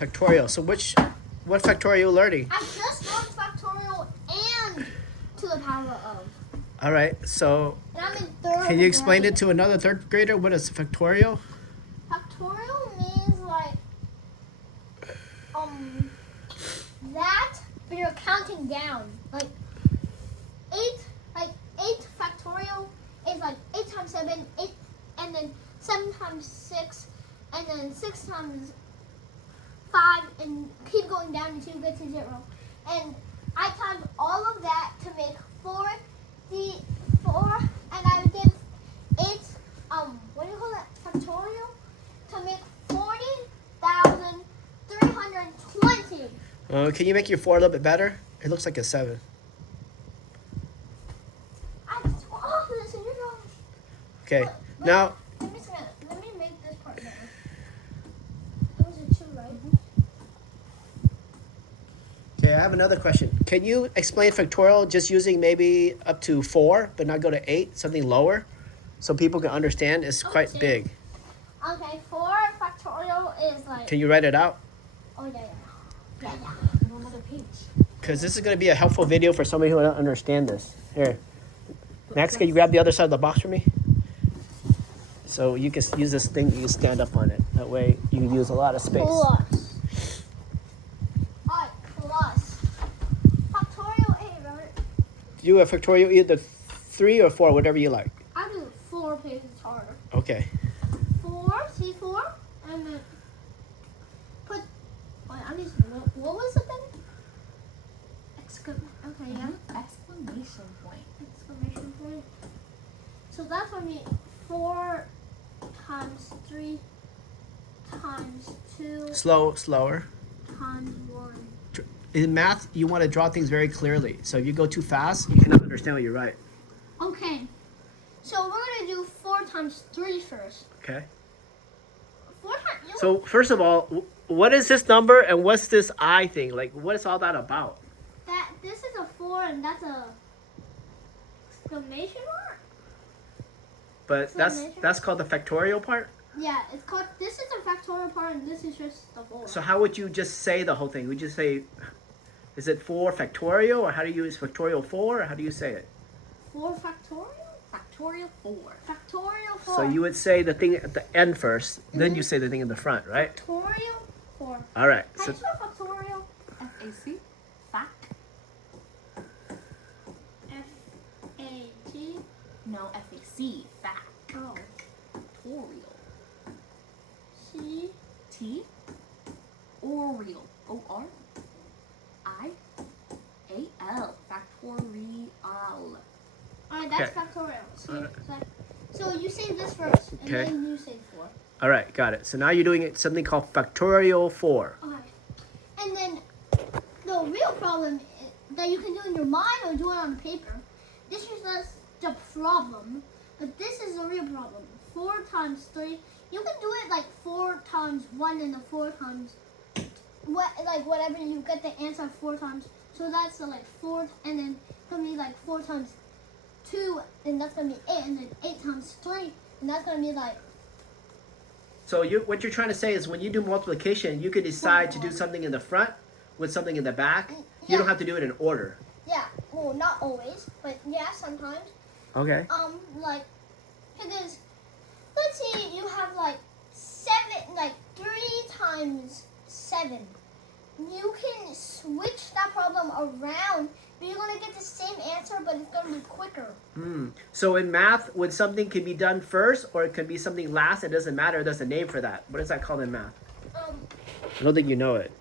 Factorial. So what factorial are you learning? I just learned factorial and to the power of. All right. So And I'm in third can you explain grade. it to another third grader? What is factorial? Factorial means like that, but you're counting down. Like eight factorial is like 8 times 7, 8, and then 7 times 6, and then 6 times 5, and keep going down until you get to 0. And I timed all of that to make 4, and I did 8, what do you call that, factorial, to make 40,320. Can you make your 4 a little bit better? It looks like a 7. I just all this and you're going. Okay. Now, Let me make this part better. Those are 2, right? okay, I have another question. Can you explain factorial just using maybe up to 4, but not go to 8, something lower, so people can understand? It's quite big. Okay, 4 factorial is like. Can you write it out? Oh yeah. Another page. Because this is going to be a helpful video for somebody who doesn't understand this. Here. Max, can you grab the other side of the box for me? So you can use this thing, you can stand up on it. That way you can use a lot of space. Plus. Alright, plus. Factorial 8, right? Do a factorial either 3 or 4, whatever you like. I do 4 pages harder. Okay. 4, see 4, and then put. Wait, I need. What was the thing? Okay, yeah. Exclamation point. Exclamation point. So that's gonna be 4 times 3 times 2 Slower. times 1. In math, you want to draw things very clearly. So if you go too fast, you cannot understand what you write. Okay. So we're gonna do 4 times 3 first. Okay. 4 times. So first of all, what is this number and what's this I thing? Like, what is all that about? This is a 4 and that's a exclamation mark. But that's called the factorial part? Yeah, it's called. This is the factorial part and this is just the 4. So how would you just say the whole thing? Would you say, is it 4 factorial, or how do you use factorial 4, or how do you say it? 4 factorial. Factorial 4. Factorial 4. So you would say the thing at the end first, then you say the thing in the front, right? Factorial 4. All right. How So do you spell factorial? F-A-C. Fac. F-A-T. No, F-A-C. Fac. Oh. Factorial. C. T. Orial. O-R-I-A-L. Factorial. Alright, that's Okay. factorial. See, Alright. so you say this first, and Okay. then you say 4. all right, got it. So now you're doing something called factorial 4. Okay. And then the real problem that you can do in your mind or do it on paper. This is just the problem, but this is the real problem. 4 times 3. You can do it like 4 times 1 and the 4 times whatever, you get the answer 4 times. So that's the like 4, and then it's gonna be like 4 times 2, and that's gonna be 8, and then 8 times 3, and that's gonna be like. So what you're trying to say is when you do multiplication, you could decide to do something in the front with something in the back. You don't have to do it in order. Yeah, well, not always, but yeah, sometimes. Okay. Like, because let's say you have like 3 times 7. You can switch that problem around, but you're gonna get the same answer, but it's gonna be quicker. So in math, when something can be done first or it could be something last, it doesn't matter. There's a name for that. What is that called in math? I don't think you know it.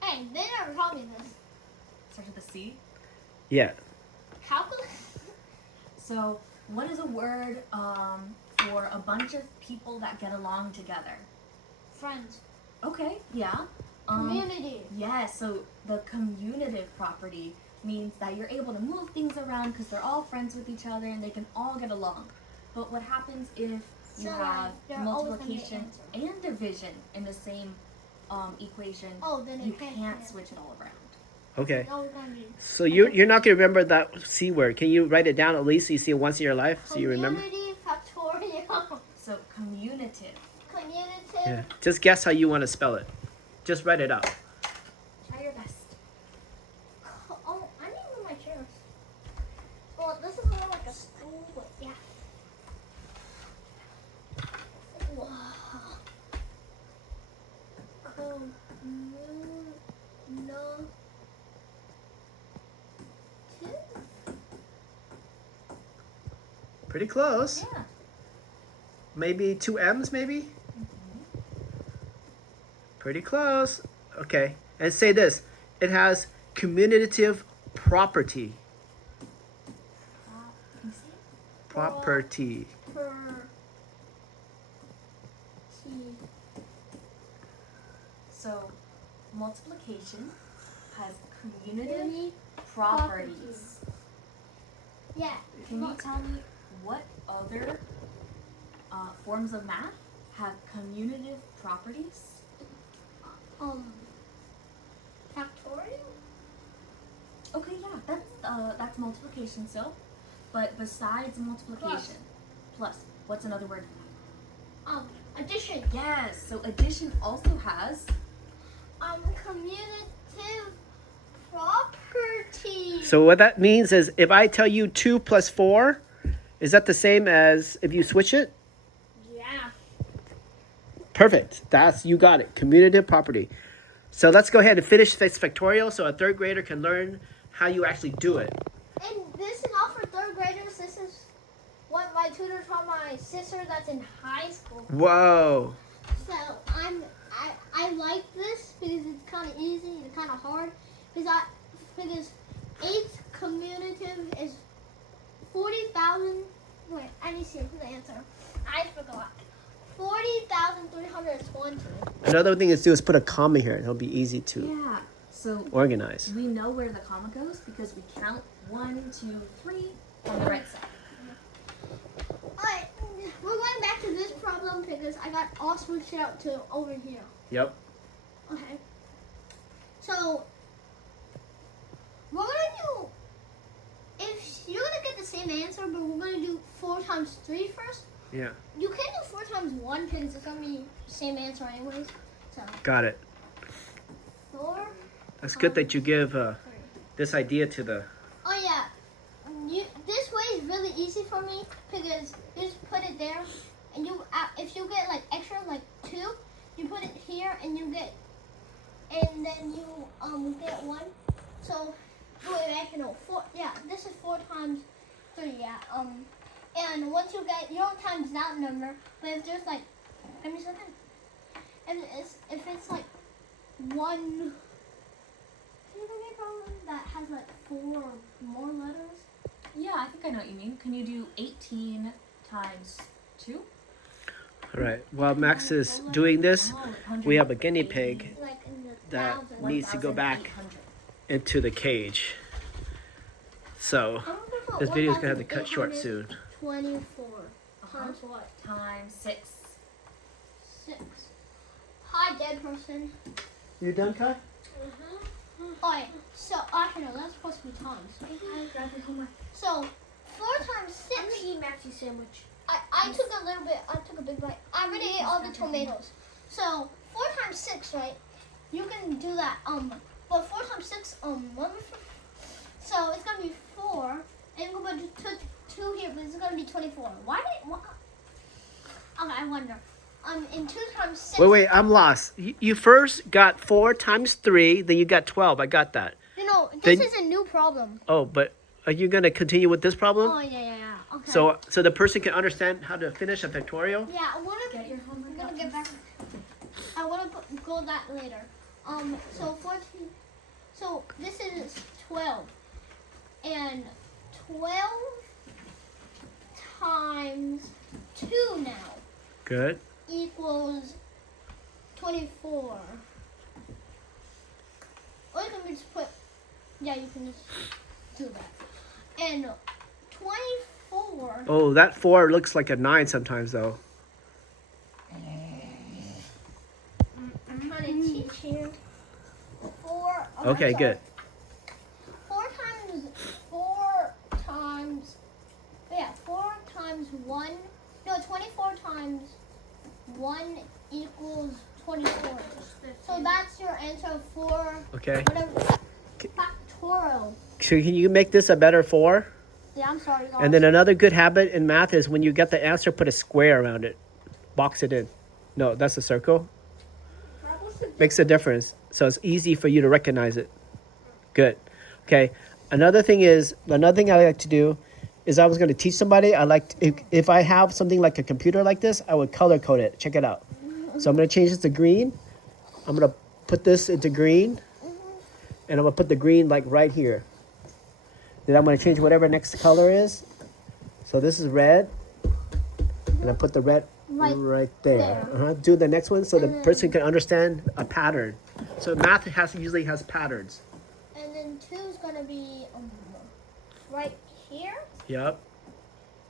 Hey, they never taught me this. Starts with a C. Yeah. Calculus? So, what is a word for a bunch of people that get along together? Friends. Okay, yeah. Community. Yes, so the commutative property means that you're able to move things around because they're all friends with each other and they can all get along. But what happens if you So, have they're always gonna get multiplication answer. and division in the same equation? Oh, then you it can't can't cancel. switch it all around. Okay. No, we're gonna be So you're not gonna remember that C word. Can you write it down at least so you see it once in your life so you remember? community factorial. So commutative. Community. Yeah. Just guess how you want to spell it. Just write it out. Try your best. Oh, I need to move my chairs. Well, this is more like a stool, but yeah. Wow. No. Pretty close. Yeah. Maybe 2 M's, maybe? Pretty close. Okay. And say this. It has commutative property. Can you see it? Property. So, multiplication has commutative properties. Yeah. Can you tell me what other forms of math have commutative properties? Factorial? Okay, yeah, that's multiplication still. But besides multiplication, plus, what's another word for that? Addition. Yes, so addition also has Commutative property. So what that means is if I tell you 2 plus 4, is that the same as if you switch it? Yeah. Perfect. You got it. Commutative property. So let's go ahead and finish this factorial so a 3rd grader can learn how you actually do it. And this is not for 3rd graders. This is what my tutor taught my sister that's in high school. Whoa. So I like this because it's kind of easy and kind of hard because 8th commutative is 40,000. Wait, I need to see the answer. I forgot. 40,320. Another thing to do is put a comma here. It'll be easy to Yeah. So organize. we know where the comma goes because we count 1, 2, 3 on the right side. Alright, we're going back to this problem because I got all switched out to over here. Yep. Okay. So we're gonna do, if you're gonna get the same answer, but we're gonna do 4 times 3 first. Yeah. You can't do 4 times 1 because it's gonna be the same answer anyways. So Got it. 4. That's good that you give 3. this idea to the... Oh yeah. This way is really easy for me because you just put it there, and if you get like extra like 2, you put it here and and then you get 1. So wait, actually no, 4. Yeah, this is 4 times 3. Yeah. And once you get, you don't times that number, but if there's like, give me a second. If it's like 1, can you give me a problem that has like 4 or more letters? Yeah, I think I know what you mean. Can you do 18 times 2? All right. While Max is doing this, we have a guinea pig Like in the that thousands. needs to go back 1,800. into the cage. So I'm gonna put this video is going to have to cut short soon. 24 times what? Times 6. 6. Hi, dead person. You done, Kai? Alright, so actually no, that's supposed to be times. So 4 times 6. I'm gonna eat Maxie's sandwich. I took a little bit. I took a big bite. I already ate all the tomatoes. So 4 times 6, right? You can do that. But 4 times 6. So it's gonna be 4, and we're going to put 2 here, but it's gonna be 24. Why? Okay, I wonder. In 2 times 6. Wait, I'm lost. You first got 4 times 3, then you got 12. I got that. No, this Then- is a new problem. Oh, but are you going to continue with this problem? Oh yeah. Okay. So the person can understand how to finish a factorial? yeah, I wanna Get your homework I'm gonna out. get back. I wanna go that later. So 14. So this is 12, and 12 times 2 now Good. equals 24. Or you can just put. Yeah, you can just do that. And 24. Oh, that 4 looks like a 9 sometimes, though. I'm trying to teach you. 4. Okay, so good. 4 times. Yeah, 4 times 1. No, 24 times 1 equals 24. So that's your answer for Okay. whatever. Factorial. So can you make this a better 4? Yeah, I'm sorry, guys. And then another good habit in math is when you get the answer, put a square around it. Box it in. No, that's a circle. Makes a difference. So it's easy for you to recognize it. Good. Okay. Another thing I like to do is I was going to teach somebody. If I have something like a computer like this, I would color code it. Check it out. So I'm going to change this to green. I'm going to put this into green. And I'm going to put the green like right here. Then I'm going to change whatever next color is. So this is red. And I put the red right there. Do the next one so the person can understand a pattern. So math usually has patterns. And then 2 is going to be right here. Yep.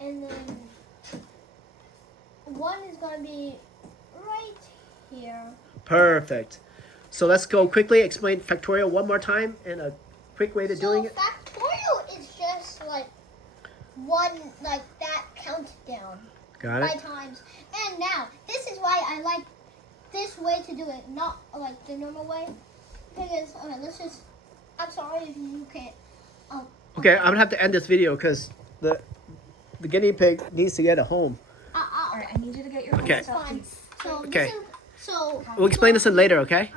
And then 1 is going to be right here. Perfect. So let's go quickly explain factorial one more time and a quick way to doing it. Factorial is just like one, like that countdown. Got it? 5 times. And now, this is why I like this way to do it, not like the normal way. Because, okay, let's just, I'm sorry if you can't. Okay, I'm gonna have to end this video because the guinea pig needs to get a home. All right, I need you to get your Okay. phone out, Fine. please. So, Okay. so We'll explain this in later, okay?